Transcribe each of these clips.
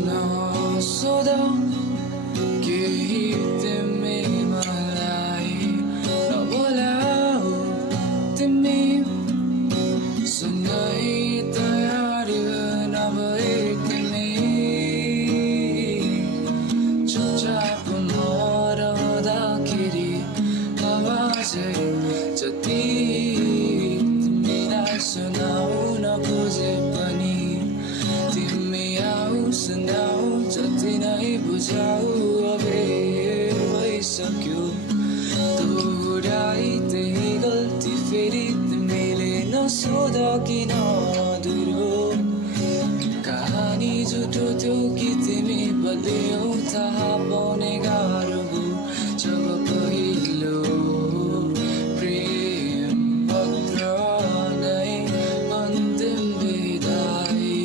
नसोधा केही तिमी मलाई नबोलाऊ तिमी सँगै तयार नभए तिमी चुपचाप मरउँदाखेरि आवाजै जति तिमीलाई सुनाउन खोजे पनि तिमी आऊ सुनाऊ जति नै बुझाऊ अबेर भइसक्यो दोहोऱ्याई त्यही गल्ती फेरि तिमीले नसोध किन अधुरो कहानी झुटो थियो कि तिमी बलियौ थाहा पाउने गाह्रो हो जब पहिलो प्रेम पत्र नै अन्तिम बिदाई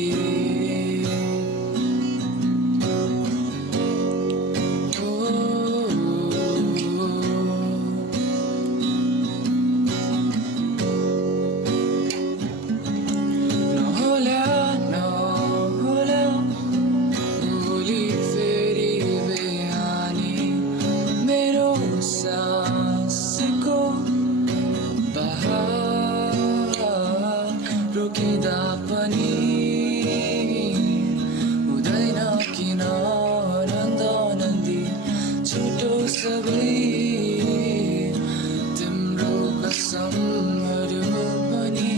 सासको बहार रोकिँदा पनि हुँदैन किन नन्दी छुटो सबै तिम्रो कसमहरू पनि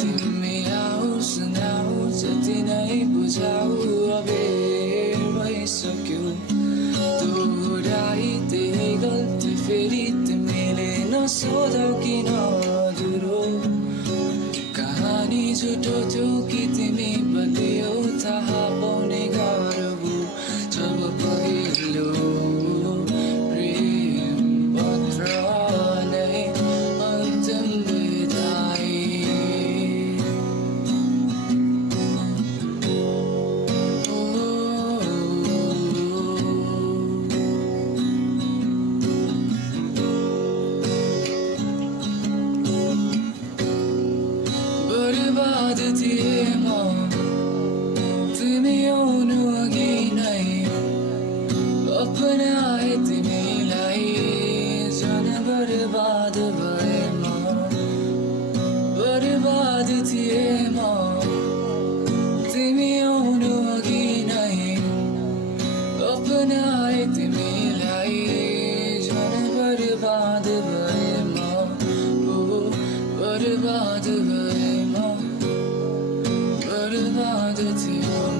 तिमी आऊ सुनाऊ जति नै बुझाऊ अबेर भइसक्यो दोहोऱ्याई त्यही गल्ती फेरि तिमीले नसोध किन अधुरो कहानी झुटो थियो कि तिमी बलियौ थाहा पाउने गाह्रो हो जब पहिलो प्रेम पत्र नै अन्तिम बिदाई बर्बाद थिए म तिमी आउनु अघि नै अपनाए तिमीलाई झन् बर्बाद भए म बर्बाद थिए म तिमी आउनु अघि नै अपनाए तिमीलाई झन् बर्बाद भए म बर्बाद भए बर्बाद थियो